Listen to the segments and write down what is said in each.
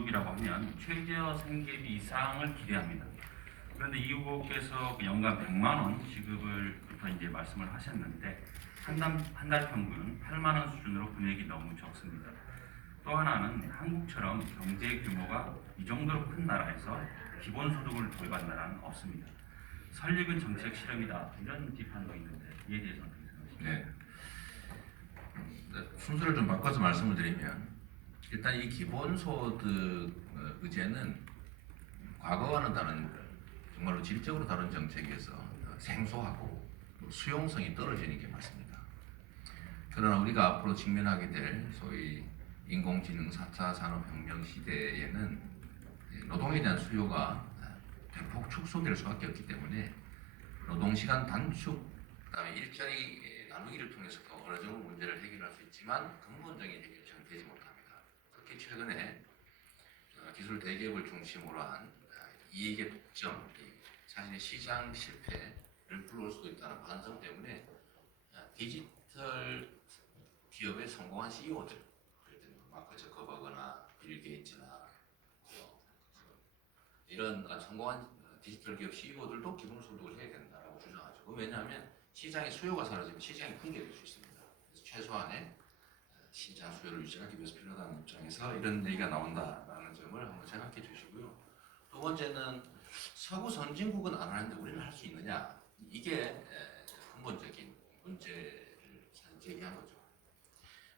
월급이라고 하면 최저 생계비 이상을 기대합니다. 그런데 이 후보께서 연간 100만 원 지급을부터 이제 말씀을 하셨는데 한 달 평균 8만 원 수준으로 금액이 너무 적습니다. 또 하나는 한국처럼 경제 규모가 이 정도로 큰 나라에서 기본소득을 도입한 나라는 없습니다. 설립은 정책 실험이다 이런 비판도 있는데 이에 대해서는 어떻게 생각하십니까? 네. 순서를 좀 바꿔서 말씀을 드리면 일단 이 기본소득 의제는 과거와는 다른 정말로 질적으로 다른 정책에서 생소하고 수용성이 떨어지는 게 맞습니다. 그러나 우리가 앞으로 직면하게 될 소위 인공지능 4차 산업혁명 시대에는 노동에 대한 수요가 대폭 축소될 수밖에 없기 때문에 노동시간 단축, 그다음에 일자리 나누기를 통해서도 어느 정도 문제를 해결할 수 있지만 근본적인 해결책은 되지 못합니다. 특히 최근에 기술 대기업을 중심으로 한 이익의 독점, 자신의 시장 실패를 불러올 수도 있다는 반성 때문에 디지털 기업의 성공한 CEO들, 마크 저커버그나 빌 게이츠나 이런 성공한 디지털 기업 CEO들도 기본소득을 해야 된다라고 주장하죠. 왜냐하면 시장의 수요가 사라지면 시장이 붕괴될 수 있습니다. 그래서 최소한의 시장 수요를 유지하기 위해서 필요하다는 입장에서 이런 얘기가 나온다라는 점을 한번 생각해 주시고요. 두 번째는 서구 선진국은 안 하는데 우리는 할 수 있느냐, 이게 근본적인 문제를 제기한 거죠.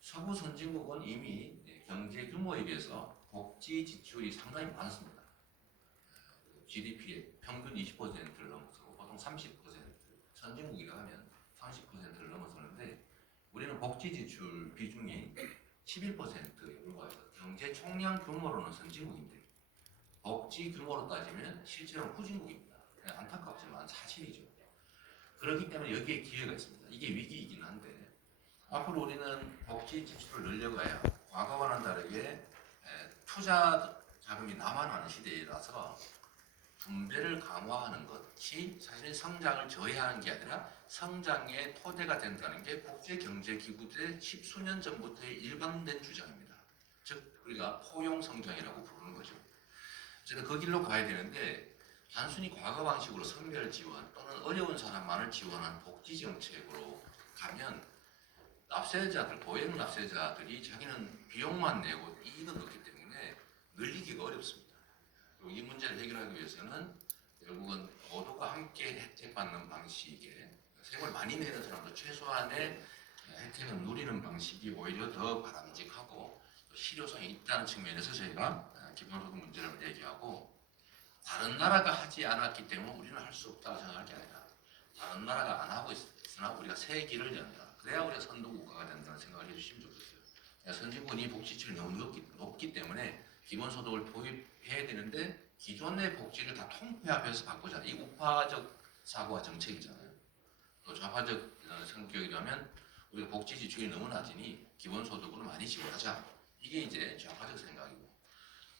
서구 선진국은 이미 경제 규모에 비해서 복지 지출이 상당히 많습니다. GDP의 평균 20%를 넘어서고 보통 30%, 선진국이라 하면 30%를 넘어서는데 우리는 복지 지출 비중이 11%에 불과해서 경제 총량 규모로는 선진국인데 복지 규모로 따지면 실제로는 후진국입니다. 안타깝지만 사실이죠. 그렇기 때문에 여기에 기회가 있습니다. 이게 위기이긴 한데 앞으로 우리는 복지 지출을 늘려가야 과거와는 다르게 투자 자금이 남아나는 시대라서 분배를 강화하는 것이 사실 성장을 저해하는 게 아니라 성장의 토대가 된다는 게 국제경제기구의 10수년 전부터의 일관된 주장입니다. 즉 우리가 포용성장이라고 부르는 거죠. 어쨌든 그 길로 가야 되는데 단순히 과거 방식으로 성별 지원 또는 어려운 사람만을 지원한 복지정책으로 가면 납세자들, 고액 납세자들이 자기는 비용만 내고 이익은 없기 때문에 늘리기가 어렵습니다. 그리고 이 문제를 해결하기 위해서는 결국은 모두가 함께 혜택받는 방식에 세금을 많이 내는 사람도 최소한의 혜택을 누리는 방식이 오히려 더 바람직하고 실효성이 있다는 측면에서 저희가 기본소득 문제를 얘기하고, 다른 나라가 하지 않았기 때문에 우리는 할 수 없다고 생각할 게 아니라 다른 나라가 안 하고 있으나 우리가 새 길을 연다. 그래야 우리가 선도국가가 된다는 생각을 해주시면 좋겠어요. 선진국이 복지치를 너무 높기 때문에 기본소득을 도입해야 되는데 기존의 복지를 다 통폐합해서 바꾸자. 이 우파적 사고와 정책이잖아요. 또 좌파적 성격이라면 우리가 복지 지출이 너무 낮으니 기본소득으로 많이 지원하자. 이게 이제 좌파적 생각이고,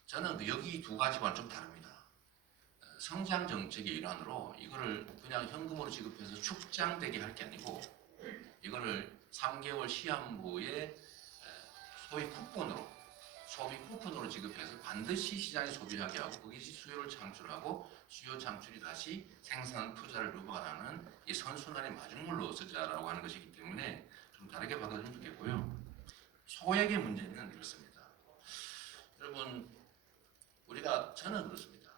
저는 여기 두 가지와는 좀 다릅니다. 성장 정책의 일환으로 이거를 그냥 현금으로 지급해서 축장되게 할 게 아니고 이거를 3개월 시한부에 소위 쿠폰으로, 소비 쿠폰으로 지급해서 반드시 시장에 소비하게 하고 그것이 수요를 창출하고 수요 창출이 다시 생산 투자를 유발하는 이 선순환의 마중물로 쓰자라고 하는 것이기 때문에 좀 다르게 받아주면 좋겠고요. 소액의 문제는 이렇습니다. 여러분, 저는 그렇습니다.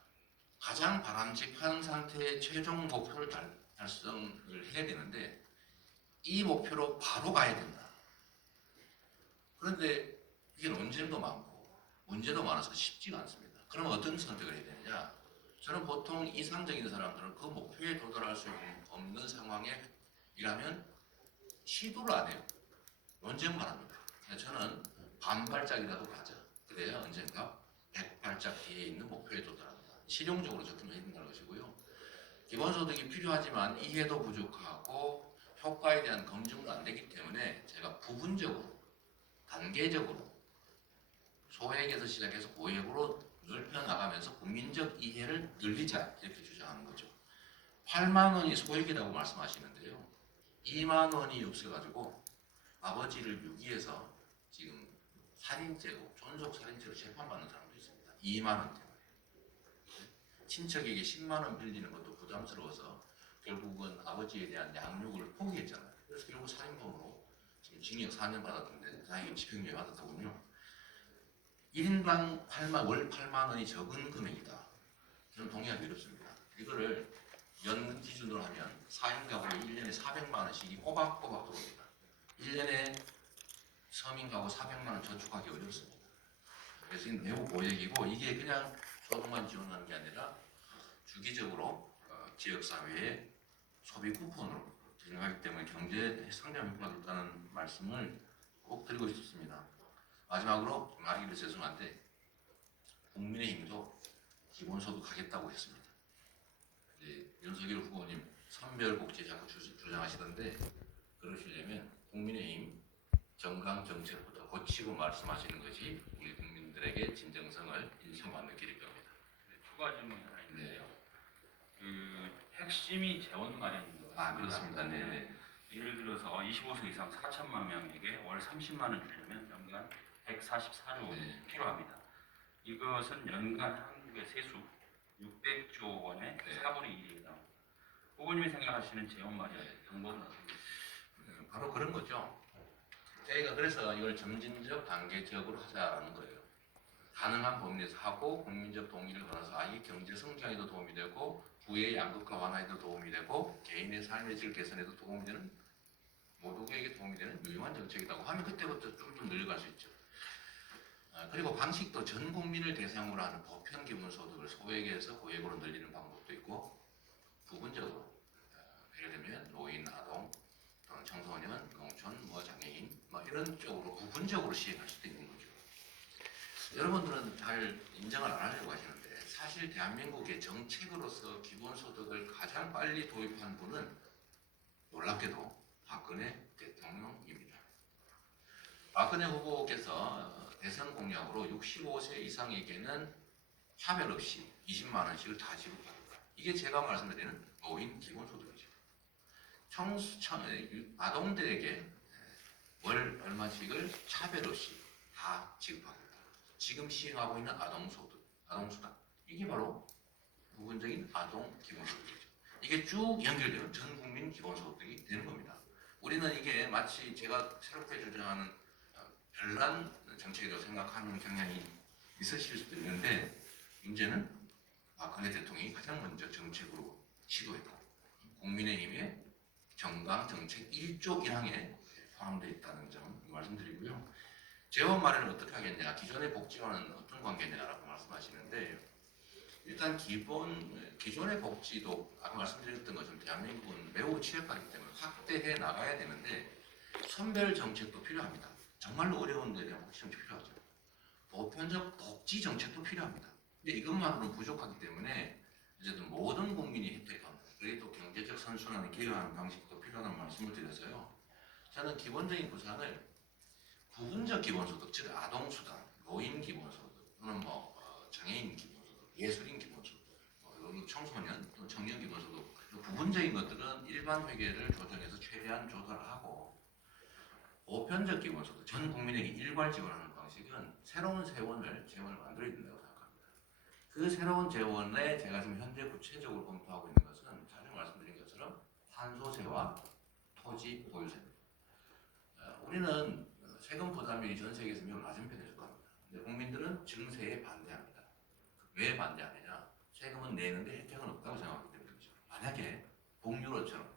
가장 바람직한 상태의 최종 목표를 달성을 해야 되는데 이 목표로 바로 가야 된다. 그런데 이게 논쟁도 많고 문제도 많아서 쉽지가 않습니다. 그러면 어떤 선택을 해야 되느냐? 저는 보통 이상적인 사람들은 그 목표에 도달할 수 없는 상황에 일하면 시도를 안 해요. 논쟁만 합니다. 저는 반발짝이라도 가자. 그래야 언젠가 100발짝 뒤에 있는 목표에 도달합니다. 실용적으로 접근해야 된다는 것이고요. 기본소득이 필요하지만 이해도 부족하고 효과에 대한 검증도 안 되기 때문에 제가 부분적으로, 단계적으로 소액에서 시작해서 고액으로 넓혀나가면서 국민적 이해를 늘리자, 이렇게 주장하는 거죠. 8만 원이 소액이라고 말씀하시는데요. 2만 원이 없어가지고 아버지를 유기해서 지금 살인죄로, 존속살인죄로 재판받는 사람도 있습니다. 2만 원대. 친척에게 10만 원 빌리는 것도 부담스러워서 결국은 아버지에 대한 양육을 포기했잖아요. 그래서 결국 살인범으로 지금 징역 4년 받았던데 다행히 집행유예 받았더군요. 1인당 월 8만 원이 적은 금액이다. 저는 동의하기 어렵습니다. 이거를 연 기준으로 하면 4인 가구에 1년에 400만 원씩이 꼬박꼬박 들어옵니다. 1년에 서민 가구 400만 원 저축하기 어렵습니다. 그래서 이건 매우 고액이고 이게 그냥 소득만 지원하는 게 아니라 주기적으로 지역사회에 소비 쿠폰으로 진행하기 때문에 경제 성장 효과가 있다는 말씀을 꼭 드리고 싶습니다. 마지막으로 말이 길어서 죄송한데 국민의힘도 기본소득 하겠다고 했습니다. 윤석열 후보님 선별복지 자꾸 주장하시던데 그러시려면 국민의힘 정강정책부터 고치고 말씀하시는 것이 우리 국민들에게 진정성을 인정받는 길일 겁니다. 추가 질문이 하나 있는데요. 그 핵심이 재원 마련인 것 같습니다. 그렇습니다. 네. 예를 들어서 25세 이상 4천만 명에게 월 30만 원 주려면 연간 144조 네. 필요합니다. 이것은 연간 한국의 세수 600조 원의 네. 4분의 1이다. 후보님이 생각하시는 재원 마련 방법은 어떻게 되십니까? 바로 그런 거죠. 저희가 그래서 이걸 점진적 단계적으로 하자라는 거예요. 가능한 범위 내에서 하고 국민적 동의를 받아서 이게 경제 성장에도 도움이 되고 부의 양극화 완화에도 도움이 되고 개인의 삶의 질 개선에도 도움이 되는 모두에게 도움이 되는 유용한 정책이라고 하면 그때부터 좀 늘려갈 수 있죠. 그리고 방식도 전 국민을 대상으로 하는 보편 기본소득을 소액에서 고액으로 늘리는 방법도 있고 부분적으로 예를 들면 노인, 아동, 또는 청소년, 농촌, 장애인 이런 쪽으로 부분적으로 시행할 수도 있는 거죠. 여러분들은 잘 인정을 안 하려고 하시는데 사실 대한민국의 정책으로서 기본소득을 가장 빨리 도입한 분은 놀랍게도 박근혜 대통령입니다. 박근혜 후보께서 대선 공약으로 65세 이상에게는 차별 없이 20만 원씩을 다 지급합니다. 이게 제가 말씀드리는 노인 기본소득이죠. 아동들에게 월 얼마씩을 차별 없이 다 지급합니다. 지금 시행하고 있는 아동수당 이게 바로 부분적인 아동 기본소득이죠. 이게 쭉 연결되면 전 국민 기본소득이 되는 겁니다. 우리는 이게 마치 제가 새롭게 주장하는 별난 정책이라고 생각하는 경향이 있으실 수도 있는데 문제는 박근혜 대통령이 가장 먼저 정책으로 시도했고 국민의힘의 정강 정책 1조 1항에 포함되어 있다는 점 말씀드리고요. 재원 마련을 어떻게 하겠냐, 기존의 복지와는 어떤 관계냐라고 말씀하시는데 일단 기존의 복지도 아까 말씀드렸던 것처럼 대한민국은 매우 취약하기 때문에 확대해 나가야 되는데 선별 정책도 필요합니다. 정말로 어려운 데에 대한 복지 정책 필요하죠. 보편적 복지 정책도 필요합니다. 근데 이것만으로는 부족하기 때문에 어쨌든 모든 국민이 혜택하는 그래도 경제적 선순환을 기여하는 방식도 필요하다는 말씀을 드려서요. 저는 기본적인 구상을 부분적 기본소득, 즉 아동수당, 노인 기본소득, 또는 장애인 기본소득, 예술인 기본소득, 청소년, 또 청년 기본소득, 부분적인 것들은 일반 회계를 조정해서 최대한 조달을 하고 보편적 기본소득, 전 국민에게 일괄 지원하는 방식은 새로운 재원을 만들어야 된다고 생각합니다. 그 새로운 재원에 제가 지금 현재 구체적으로 검토하고 있는 것은 전에 말씀드린 것처럼 탄소세와 토지 보유세입니다. 우리는 세금 부담률이 전 세계에서 매우 낮은 편에 속합니다. 근데 국민들은 증세에 반대합니다. 왜 반대하느냐? 세금은 내는데 혜택은 없다고 생각하기 때문이죠. 만약에 북유럽처럼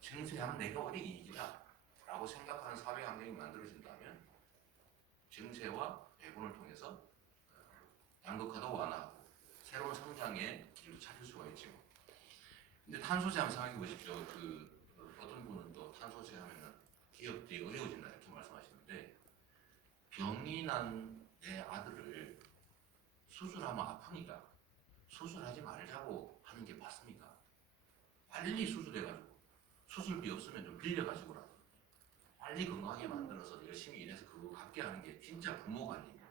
증세하면 내가 어디 이익이다 라고 생각하는 사회 환경이 만들어진다면 증세와 배분을 통해서 양극화도 완화하고 새로운 성장의 길을 찾을 수가 있죠. 근데 탄소세 한번 생각해 보십시오. 어떤 분은 또 탄소세 하면은 기업들이 어려워진다 이렇게 말씀하시는데 병이 난 내 아들을 수술하면 아프니까 수술하지 말자고 하는 게 맞습니까? 빨리 수술해가지고 수술비 없으면 좀 빌려가지고라도 빨리 건강하게 만들어서 열심히 일해서 그거 갚게 하는 게 진짜 부모 관리입니다.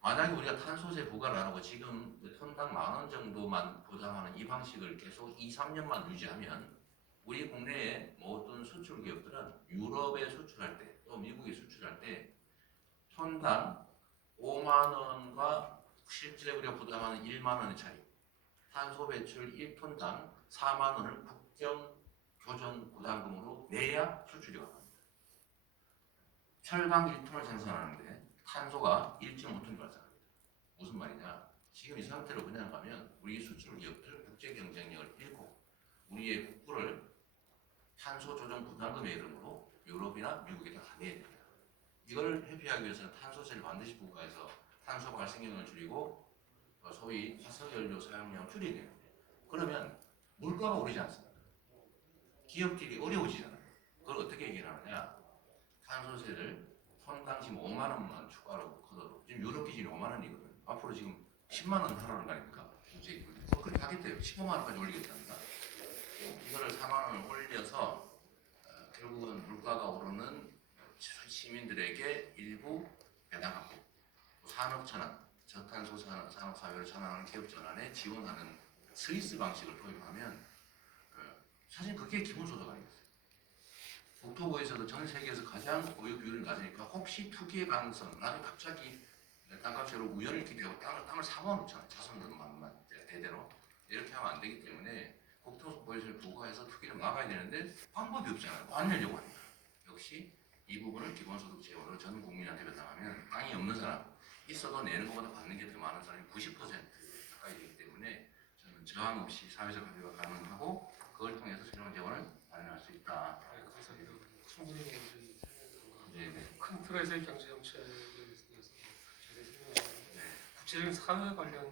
만약에 우리가 탄소세 부과를 안 하고 지금 톤당 10,000원 정도만 부담하는 이 방식을 계속 2-3년만 유지하면 우리 국내의 모든 수출 기업들은 유럽에 수출할 때 또 미국에 수출할 때 톤당 5만 원과 실제 우리가 부담하는 1만 원의 차이. 탄소 배출 1톤당 4만 원을 국정 교전 부담금으로 내야 수출이 가능합니다. 철강 1톤을 생산하는데 탄소가 1.5톤 발생합니다. 무슨 말이냐? 지금 이 상태로 그냥 가면 우리 수출 기업들 국제 경쟁력을 잃고 우리의 국부를 탄소 조정 부담금의 이름으로 유럽이나 미국에다 가내야 됩니다. 이걸 회피하기 위해서는 탄소세를 반드시 부과해서 탄소 발생량을 줄이고 소위 화석연료 사용량을 줄여야 돼요. 그러면 물가가 오르지 않습니다. 기업들이 어려워지잖아요. 그걸 어떻게 해결하느냐? 탄소세를 톤당 지금 5만 원만 추가로 걷어도 지금 유럽 기준이 5만 원이거든요. 앞으로 지금 10만 원 하라는 거 아닙니까? 그렇게 하겠대요. 15만 원까지 올리겠답니다. 이거를 4만 원을 올려서 결국은 물가가 오르는 시민들에게 일부 배당하고 산업 전환, 저탄소 산업 사회를 전환하는 기업 전환에 지원하는 스위스 방식을 도입하면 사실 그게 기본소득 아니겠어요? 국토부에서도 전 세계에서 가장 보유 비율을 낮으니까 혹시 투기의 가능성, 나중에 갑자기 땅값으로 우연히 기대고 땅을 사모아놓잖아요. 자손들만 대대로 이렇게 하면 안 되기 때문에 국토부에서 부과해서 투기를 막아야 되는데 방법이 없잖아요. 안 내려고 합니다. 역시 이 부분을 기본소득 제도로 전 국민한테 배당하면 땅이 없는 사람, 있어도 내는 것보다 받는 게 더 많은 사람이 90% 가까이 되기 때문에 저는 저항 없이 사회적 합의가 가능하고 그걸 통해서 새로운 재원을 마련할 수 있다. 네, 감사합니다. 충분히 저희 네. 큰 틀에서의 경제 정책에 대해서 자세히 설명해 주셨는데 구체적인 사회 관련